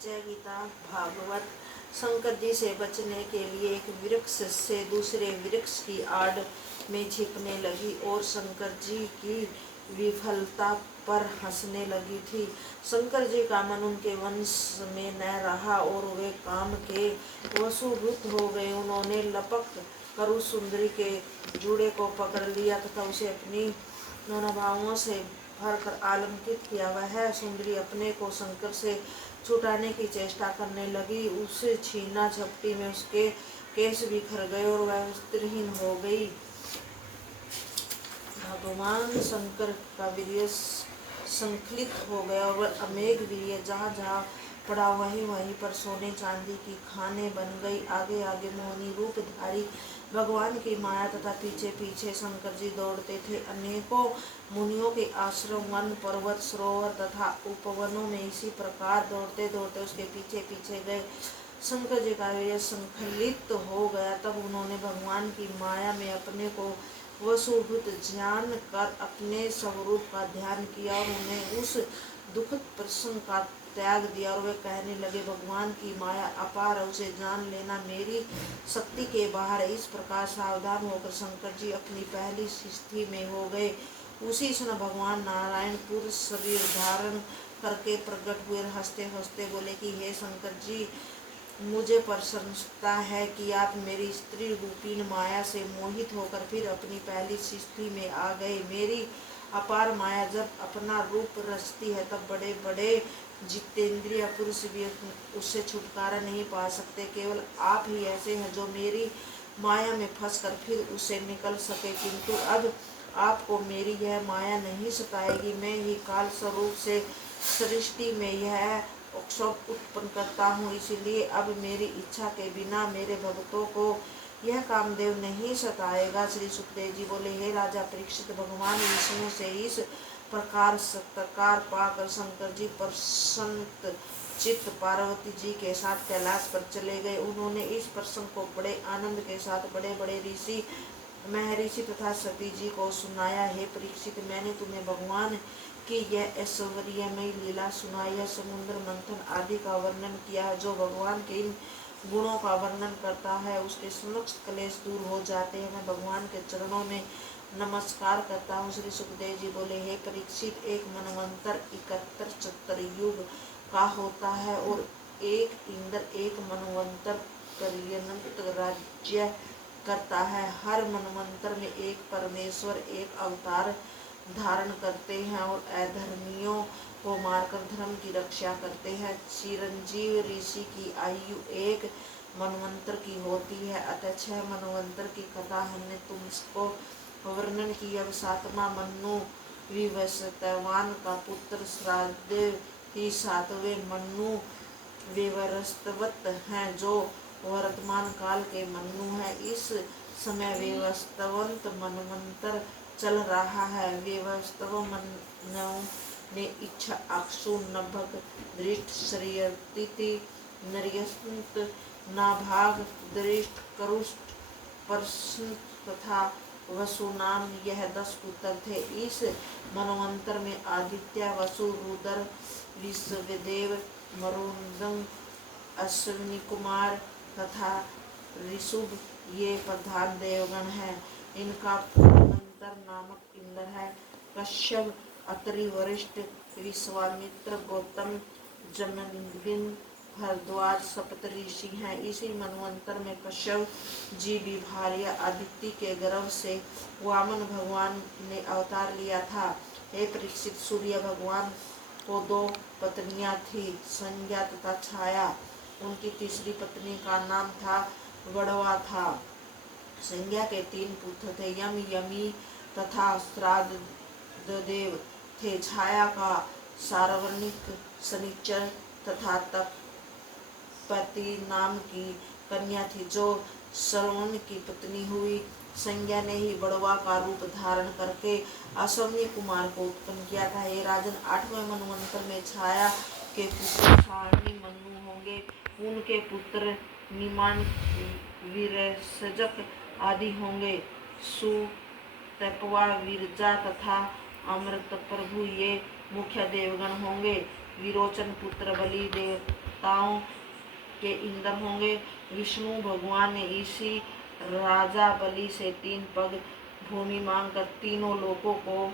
जय गीता भागवत। शंकर जी से बचने के लिए एक वृक्ष से दूसरे वृक्ष की आड़ में छिपने लगी और शंकर जी की विफलता पर हंसने लगी थी। शंकर जी का मन उनके वंश में न रहा और वे काम के वशीभूत हो गए। उन्होंने लपक कर उस सुंदरी के जूड़े को पकड़ लिया तथा उसे अपनी दोनों भावों से भरकर आलिंगित किया। वह सुंदरी अपने को शंकर से छुटाने की चेष्टा करने लगी। उस छीना झपटी में उसके केश बिखर गए और वह स्त्रीहीन हो गई। भगवान शंकर का वीर्य संकलित हो गया और वह अमेघ वीर्य जहाँ जहाँ पड़ा वहीं वहीं पर सोने चांदी की खानें बन गई। आगे आगे मोहिनी रूपधारी भगवान की माया तथा पीछे पीछे शंकर जी दौड़ते थे। अनेकों मुनियों के आश्रम, वन, पर्वत, सरोवर तथा उपवनों में इसी प्रकार दौड़ते दौड़ते उसके पीछे पीछे गए। शंकर जी का वीर्य संकलित हो गया। तब उन्होंने भगवान की माया में अपने को वशीभूत जान कर अपने स्वरूप का ध्यान किया और उन्हें उस दुखद प्रसंग का त्याग दिया। और वे कहने लगे, भगवान की माया अपार है, उसे जान लेना मेरी शक्ति के बाहर है। इस प्रकार सावधान होकर शंकर जी अपनी पहली स्थिति में हो गए। उसी क्षण भगवान नारायण पुरुष शरीर धारण करके प्रकट हुए। हंसते हंसते बोले कि हे शंकर जी, मुझे प्रसन्नता है कि आप मेरी स्त्री रूपी माया से मोहित होकर फिर अपनी पहली स्थिति में आ गए। मेरी अपार माया जब अपना रूप रचती है तब बड़े बड़े जितेंद्रिय पुरुष भी उससे छुटकारा नहीं पा सकते। केवल आप ही ऐसे हैं जो मेरी माया में फंसकर फिर उससे निकल सके। किंतु अब आपको मेरी यह माया नहीं सताएगी। मैं ही काल स्वरूप से सृष्टि में यह क्षोभ उत्पन्न करता हूँ, इसलिए अब मेरी इच्छा के बिना मेरे भक्तों को यह कामदेव नहीं सताएगा। श्री सुखदेव जी बोले, हे राजा परीक्षित, भगवान विष्णु से इस प्रकार सत्कार पाकर शंकर जी प्रसन्न चित्त पार्वती जी के साथ कैलाश पर चले गए। उन्होंने इस प्रसंग को बड़े आनंद के साथ बड़े बड़े ऋषि, महर्षि तथा सती जी को सुनाया। हे परीक्षित, मैंने तुम्हें भगवान की यह ऐश्वर्यमयी लीला सुनाई है। समुद्र मंथन आदि का वर्णन किया है। जो भगवान के इन गुणों का वर्णन करता है उसके समस्त क्लेश दूर हो जाते हैं। मैं भगवान के चरणों में नमस्कार करता हूँ। श्री सुखदेव जी बोले, हे परीक्षित, एक मनवंतर 71 युग का होता है और एक इंद्र एक मनवंतर पर्यंत राज्य करता है। हर मनवंतर में एक परमेश्वर एक अवतार धारण करते हैं और अधर्मियों को मारकर धर्म की रक्षा करते हैं। चिरंजीव ऋषि की आयु एक मनवंतर की होती है, अतः 6 मनवंतर की कथा हमने तुमको वर्णन की। अब 7वां मनु विवस्वान का पुत्र श्राद्ध ही 7वें मनु विवस्वत हैं, जो वर्तमान काल के मनु हैं। इस समय विवस्वत मनवंतर चल रहा है। विवस्व मनु ने इच्छा, अक्षु, नभक, दृष्ट, श्रियति, नरियंत, नाभाग, दृष्ट, करुष्ट, प्रश्न तथा वसु नाम यह 10 पुत्र थे। इस मनवंतर में आदित्य, वसु, रुद्र, विश्वदेव, मरुदंग, अश्विनी कुमार तथा ऋषभ ये प्रधान देवगण हैं। इनका पुरंदर नामक इंद्र है। कश्यप, अत्रि, वशिष्ठ, विश्वामित्र, गौतम, जमदग्नि, भरद्वाज सप्त ऋषि हैं। इसी मनवंतर में कश्यप जी भी भार्या अदिति के गर्भ से वामन भगवान ने अवतार लिया था। हे परीक्षित, सूर्य भगवान को 2 पत्नियां थी, संज्ञा तथा छाया। उनकी तीसरी पत्नी का नाम था वड़वा था। संज्ञा के 3 पुत्र थे, यम, यमी तथा श्राद्धदेव थे। छाया का सार्वनिक, शनिचर तथा तपति नाम की कन्या थी, जो श्रवण की पत्नी हुई। संज्ञा ने ही बड़वा का रूप धारण करके अश्विनी कुमार को उत्पन्न किया था। हे राजन, 8वें मनवंतर में छाया के पुत्र सारणी मनु होंगे। उनके पुत्र निमान, वीरसजक आदि होंगे। सुतपवा, विरजा तथा अमृत प्रभु ये मुख्य देवगण होंगे। विरोचन पुत्र बलि, देवताओं के इंद्र होंगे। विष्णु भगवान ने इसी राजा बलि से 3 पग भूमि मांगकर तीनों लोकों को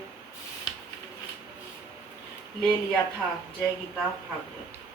ले लिया था। जय गीता भागवत।